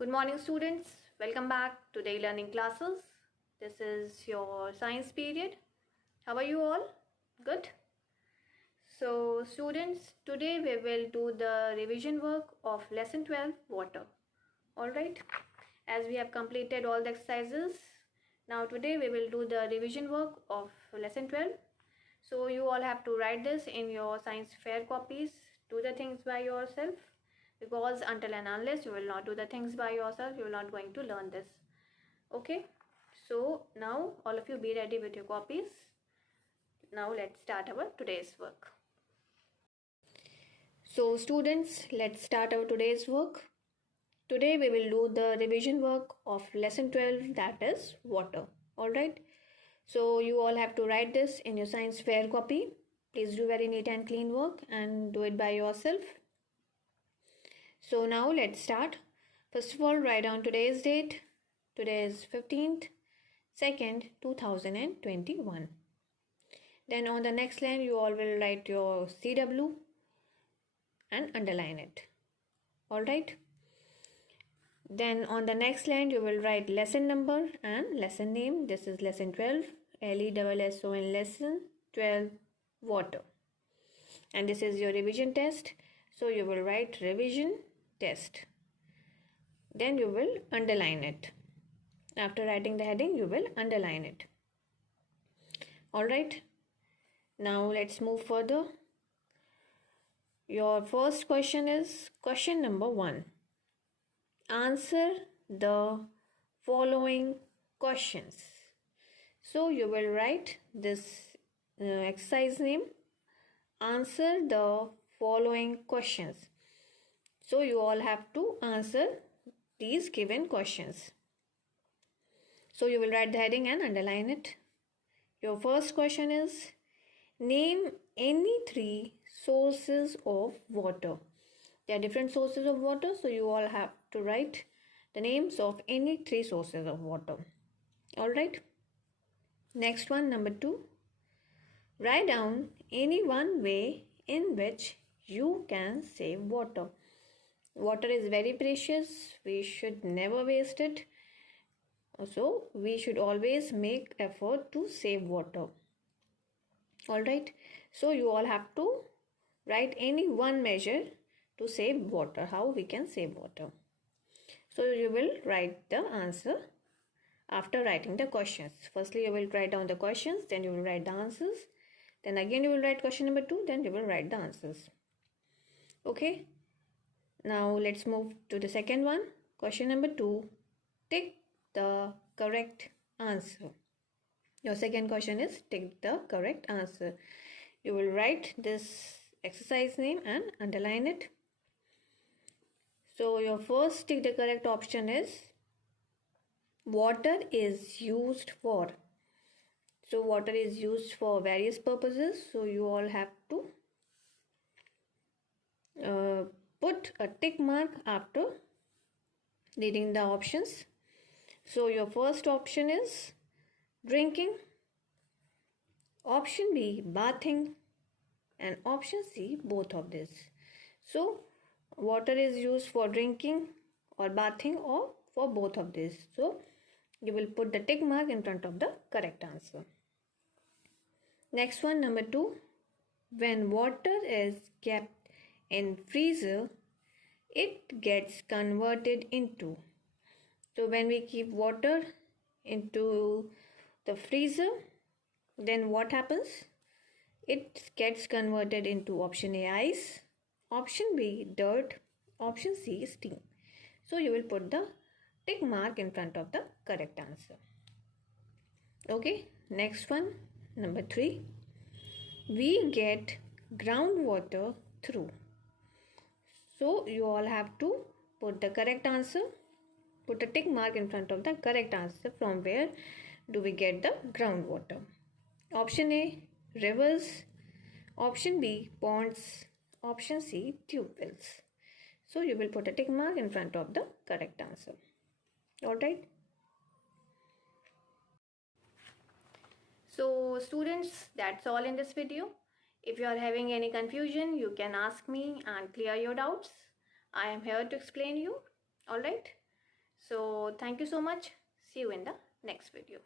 Good morning, students. Welcome back to daily learning classes. This is your science period. How are you all? Good. So, students, today we will do the revision work of lesson 12, water. All right. As we have completed all the exercises, now today we will do the revision work of lesson 12. So, you all have to write this in your science fair copies. Do the things by yourself, because until and unless you will not do the things by yourself, you are not going to learn this. Okay, so now all of you be ready with your copies. Now let's start our today's work. So students, let's start our today's work. Today we will do the revision work of lesson 12, that is water. All right, so you all have to write this in your science fair copy. Please do very neat and clean work and do it by yourself. So now let's start. First of all, write down today's date. Today is 15th, 2nd, 2021. Then on the next line, you all will write your CW and underline it. Alright. Then on the next line, you will write lesson number and lesson name. This is lesson 12, LESSON lesson 12, water. And this is your revision test. So you will write revision test. Then you will underline it. After writing the heading, you will underline it. Alright. Now let's move further. Your first question is question number 1. Answer the following questions. So you will write this exercise name. Answer the following questions. So you all have to answer these given questions. So you will write the heading and underline it. Your first question is, name any 3 sources of water. There are different sources of water, so you all have to write the names of any 3 sources of water. Alright. Next one, number 2. Write down any one way in which you can save water. Water is very precious. We should never waste it. So we should always make effort to save water. Alright. So you all have to write any one measure to save water. How we can save water. So you will write the answer after writing the questions. Firstly, you will write down the questions. Then you will write the answers. Then again you will write question number 2. Then you will write the answers. Okay. Now let's move to the second one. Question number 2. Tick the correct answer. Your second question is tick the correct answer. You will write this exercise name and underline it. So your first tick the correct option is water is used for. So water is used for various purposes. So you all have to put a tick mark after reading the options. So your first option is drinking, option B bathing, and option C both of these. So water is used for drinking or bathing or for both of these. So you will put the tick mark in front of the correct answer. Next one, number 2. When water is kept in freezer, it gets converted into. So when we keep water into the freezer, then what happens? It gets converted into option A ice, option B dirt, option C steam. So you will put the tick mark in front of the correct answer. Okay, next one, number 3. We get groundwater through. So you all have to put the correct answer. Put a tick mark in front of the correct answer. From where do we get the groundwater? Option A, rivers. Option B, ponds. Option C, tube wells. So you will put a tick mark in front of the correct answer. Alright. So students, that's all in this video. If you are having any confusion, you can ask me and clear your doubts. I am here to explain you. Alright. So thank you so much. See you in the next video.